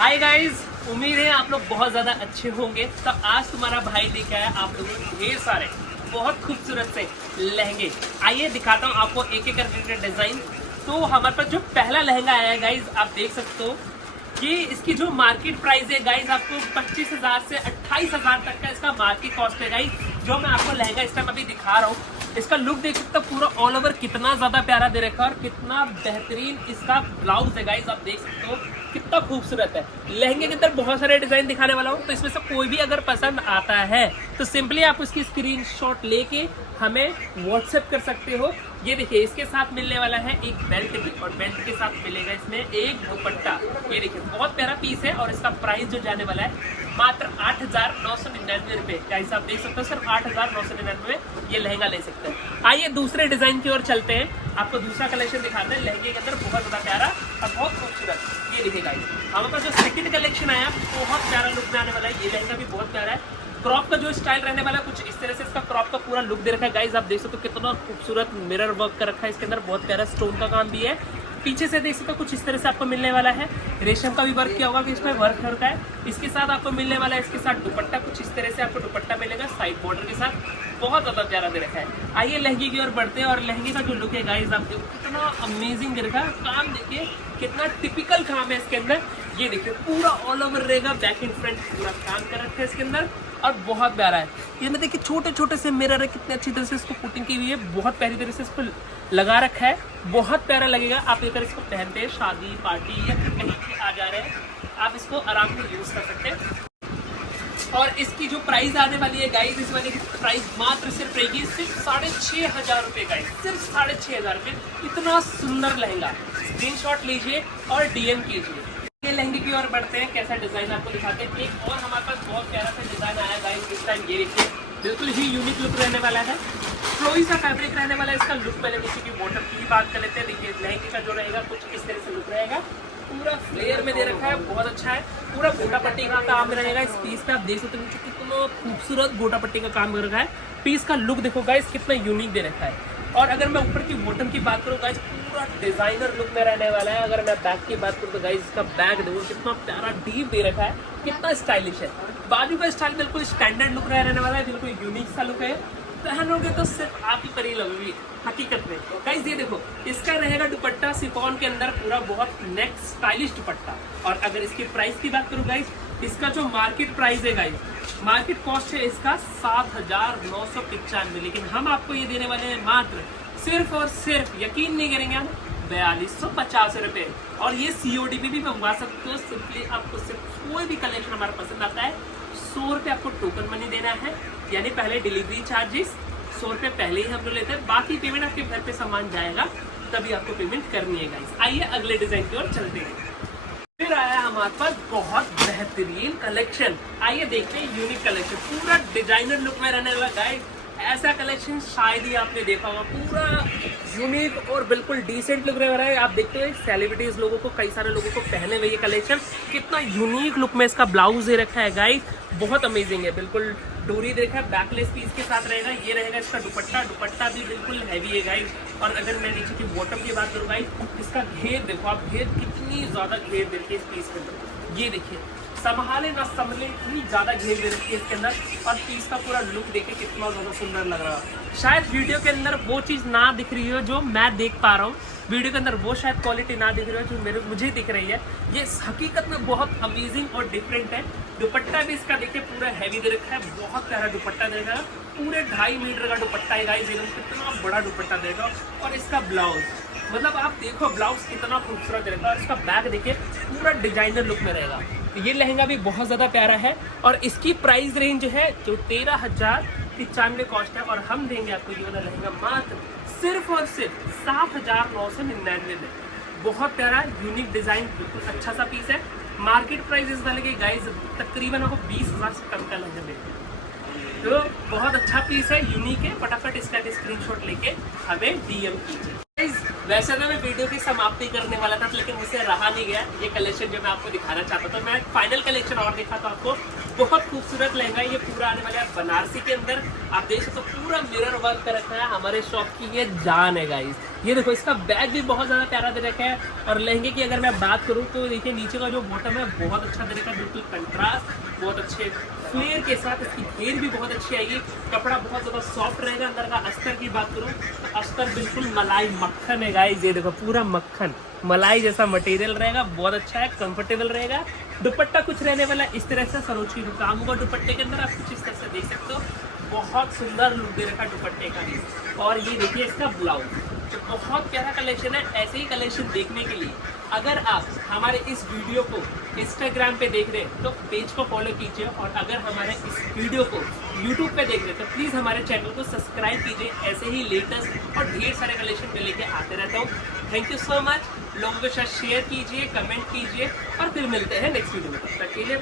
Hi guys, उम्मीद है आप लोग बहुत ज़्यादा अच्छे होंगे। तो आज तुम्हारा भाई लेके आया आप लोगों को ढेर सारे बहुत खूबसूरत से लहंगे। आइए दिखाता हूँ आपको एक एक करके डिज़ाइन। तो हमारे पास जो पहला लहंगा आया है गाइस, आप देख सकते हो कि इसकी जो मार्केट प्राइस है गाइस, आपको 25,000 से 28,000 तक का इसका मार्केट कॉस्ट है गाइस। जो मैं आपको लहंगा इस टाइम अभी दिखा रहा हूँ, इसका लुक देख सकते हो, पूरा ऑल ओवर कितना ज्यादा प्यारा दे रखा है और कितना बेहतरीन इसका ब्लाउज है गाइस। आप देख सकते हो कितना खूबसूरत है। लहंगे के अंदर बहुत सारे डिजाइन दिखाने वाला हूँ, तो इसमें से कोई भी अगर पसंद आता है तो सिंपली आप उसकी स्क्रीनशॉट लेके हमें व्हाट्सएप कर सकते हो। ये देखिए, इसके साथ मिलने वाला है एक बेल्ट भी, और बेल्ट के साथ मिलेगा इसमें एक दुपट्टा। ये देखिए बहुत प्यारा पीस है और इसका प्राइस जो जाने वाला है मात्र 8,999 रुपए। गाइस आप देख सकते हो, सिर्फ 8,999 ये लहंगा ले सकते हैं। आइए दूसरे डिजाइन की ओर चलते हैं, आपको दूसरा कलेक्शन दिखाते हैं लहंगे के अंदर बहुत ज्यादा प्यारा और बहुत खूबसूरत। ये देखिए गाइस, हमारे पास जो सेकंड कलेक्शन आया बहुत प्यारा लुक में आने वाला है। ये लहंगा भी बहुत प्यारा है। क्रॉप का जो स्टाइल रहने वाला है कुछ इस तरह से इसका क्रॉप का पूरा लुक दे रखा है गाइस। आप देख सकते हो कितना खूबसूरत मिरर वर्क कर रखा है इसके अंदर, बहुत प्यारा स्टोन का काम भी है। पीछे से देख सकते हो कुछ इस तरह से आपको मिलने वाला है, रेशम का भी वर्क किया होगा कि इसमें वर्क का है। इसके साथ आपको मिलने वाला है इसके साथ दुपट्टा, कुछ इस तरह से आपको दुपट्टा मिलेगा साइड बॉर्डर के साथ, बहुत ज्यादा प्यारा दे रखा है। आइए लहंगे की ओर बढ़ते हैं और लहंगे का जो लुक है गाइस, आप देखो कितना अमेजिंग दे रखा है। काम देखिए कितना टिपिकल काम है इसके अंदर। ये देखिए पूरा ऑल ओवर रहेगा, बैक एंड फ्रंट पूरा काम कर रखा है इसके अंदर और बहुत प्यारा है। ये में देखिए छोटे छोटे से मिरर है, कितने अच्छी तरह से इसको पुटिंग की हुई है, बहुत प्यारी तरह से इसको लगा रखा है, बहुत प्यारा लगेगा। आप अगर इसको पहनते हैं शादी पार्टी या फिर कहीं भी आ जा रहे हैं, आप इसको आराम से यूज कर सकते हैं। और इसकी जो प्राइस आने वाली है गाइस, इस वाले की प्राइस मात्र सिर्फ रहेगी सिर्फ 6,500 रुपये गाइस, सिर्फ 6,500 रुपये। इतना सुंदर लहंगा, स्क्रीनशॉट लीजिए और डीएम कीजिए। ये लहंगे की ओर बढ़ते हैं, कैसा डिजाइन आपको दिखाते हैं। एक और हमारे पास बहुत प्यारा सा डिजाइन आया गाइस इस टाइम। ये देखिए बिल्कुल ही यूनिक लुक रहने वाला है, फ्लोई सा फैब्रिक रहने वाला है इसका लुक। पहले नीचे की बॉटम की बात कर लेते हैं। देखिए लहंगे का जो रहेगा कुछ इस तरह से लुक रहेगा, पूरा फ्लेयर में दे रखा है, बहुत अच्छा है। पूरा गोटा पट्टी का काम रहेगा इस पीस पे। आप देख सकते हो कितना खूबसूरत गोटा पट्टी का काम कर रखा है। पीस का लुक देखो गाइस कितना यूनिक दे रखा है। और अगर मैं ऊपर की बॉटम की बात करूँ गाइस, पूरा डिजाइनर लुक में रहने वाला है। अगर मैं बैक की बात करूँ तो गाइस इसका बैक देखो कितना प्यारा डीप दे रखा है, कितना स्टाइलिश है। बाजू का स्टाइल बिल्कुल स्टैंडर्ड लुक रहने वाला है, बिल्कुल यूनिक सा लुक है। पहनोगे तो सिर्फ आप ही पर ही लगेगी हकीकत में गाइस। ये देखो इसका रहेगा दुपट्टा शिफॉन के अंदर, पूरा बहुत नेक्स्ट स्टाइलिश दुपट्टा। और अगर इसकी प्राइस की बात करूँ गाइस, इसका जो मार्केट प्राइस है गाइस, मार्केट कॉस्ट है इसका 7,995, लेकिन हम आपको ये देने वाले हैं मात्र सिर्फ और सिर्फ, यकीन नहीं करेंगे हम, 4,250 रुपये। और ये COD भी मंगवा सकते हो। सिंपली आपको सिर्फ कोई भी कलेक्शन हमारा पसंद आता है, 100 रुपये आपको टोकन मनी देना है, यानी पहले डिलीवरी चार्जेस 100 रुपये पहले ही हम लोग लेते हैं, बाकी पेमेंट आपके घर पे सामान जाएगा तभी आपको पेमेंट करनी है गाइस। आइए अगले डिजाइन की ओर चलते हैं। फिर आया हमारे पास बहुत बेहतरीन कलेक्शन, आइए देखते हैं यूनिक कलेक्शन, पूरा डिजाइनर लुक में रहने वाला गाइस। ऐसा कलेक्शन शायद ही आपने देखा होगा, पूरा यूनिक और बिल्कुल डिसेंट लुक रहा है। आप देखते हो सेलिब्रिटीज लोगों को, कई सारे लोगों को पहने हुए ये कलेक्शन, कितना यूनिक लुक में इसका ब्लाउज दे रखा है गाइस, बहुत अमेजिंग है। बिल्कुल डोरी दे रखा है, बैकलेस पीस के साथ रहेगा। ये रहेगा इसका दुपट्टा, दुपट्टा भी बिल्कुल हैवी है गाइस। और अगर मैं नीचे की बॉटम की बात करूँ गाइस, इसका घेर देखो आप, घेर कितनी ज्यादा घेर दे रखी है इस पीस के अंदर। ये देखिए संभाले ना संभले इतनी ज्यादा घेर दे रखी है इसके अंदर। और पीस का पूरा लुक देखे कितना ज्यादा सुंदर लग रहा है। शायद वीडियो के अंदर वो चीज़ ना दिख रही हो जो मैं देख पा रहा हूँ, वीडियो के अंदर वो शायद क्वालिटी ना दिख रही हो जो मुझे दिख रही है। ये हकीकत में बहुत अमेजिंग और डिफरेंट है। दुपट्टा भी इसका देखिए पूरा हैवी दे रखा है, बहुत प्यारा दुपट्टा देगा, पूरे 2.5 मीटर का दुपट्टा है गाइस, कितना बड़ा दुपट्टा देगा। और इसका ब्लाउज, मतलब आप देखो ब्लाउज कितना खूबसूरत रहेगा। और इसका बैक देखिए पूरा डिजाइनर लुक में रहेगा। ये लहंगा भी बहुत ज़्यादा प्यारा है और इसकी प्राइस रेंज है जो 13,095 कॉस्ट है। और हम देंगे आपको ये वाला लहंगा मात्र सिर्फ और सिर्फ 7,999 में। बहुत प्यारा यूनिक डिज़ाइन, बिल्कुल अच्छा सा पीस है। मार्केट प्राइस इस वाले की गाइस तकरीबन आपको 20,000 से कम का लहंगा देंगे। तो बहुत अच्छा पीस है, यूनिक है। फटाफट इसका स्क्रीनशॉट लेके हमें DM कीजिए। वैसे तो मैं वीडियो की समाप्ति करने वाला था, लेकिन मुझसे रहा नहीं गया। ये कलेक्शन जो मैं आपको दिखाना चाहता था, मैं फाइनल कलेक्शन और दिखा था आपको, बहुत खूबसूरत लहंगा ये पूरा आने वाला है बनारसी के अंदर। आप देख सकते हो पूरा मिरर वर्क कर रखा है, हमारे शॉप की ये जान है गाइस। ये देखो इसका बैग भी बहुत ज़्यादा प्यारा दे रखा है। और लहंगे की अगर मैं बात करूँ तो देखिए नीचे का जो बॉटम है बहुत अच्छा दे रखा है, बिल्कुल कंट्रास्ट, बहुत अच्छे फ्लेयर के साथ इसकी घेर भी बहुत अच्छी आएगी। कपड़ा बहुत ज़्यादा सॉफ्ट रहेगा। अंदर का अस्तर की बात करूँ तो अस्तर बिल्कुल मलाई मक्खन है गाइस। ये देखो पूरा मक्खन मलाई जैसा मटेरियल रहेगा, बहुत अच्छा है, कंफर्टेबल रहेगा। दुपट्टा कुछ रहने वाला इस तरह से सरोची का काम होगा दुपट्टे के अंदर, आप कुछ इस तरह से देख सकते हो। बहुत सुंदर लुक दे रखा दुपट्टे का भी। और ये देखिए इसका ब्लाउज, तो बहुत प्यारा कलेक्शन है। ऐसे ही कलेक्शन देखने के लिए अगर आप हमारे इस वीडियो को इंस्टाग्राम पे देख रहे हैं तो पेज को फॉलो कीजिए, और अगर हमारे इस वीडियो को यूट्यूब पे देख रहे हैं तो प्लीज़ हमारे चैनल को सब्सक्राइब कीजिए। ऐसे ही लेटेस्ट और ढेर सारे कलेक्शन में लेके आते रहता हूँ। Thank you so much. लोगों के साथ शेयर कीजिए, कमेंट कीजिए, और फिर मिलते हैं नेक्स्ट वीडियो में। तब तक के लिए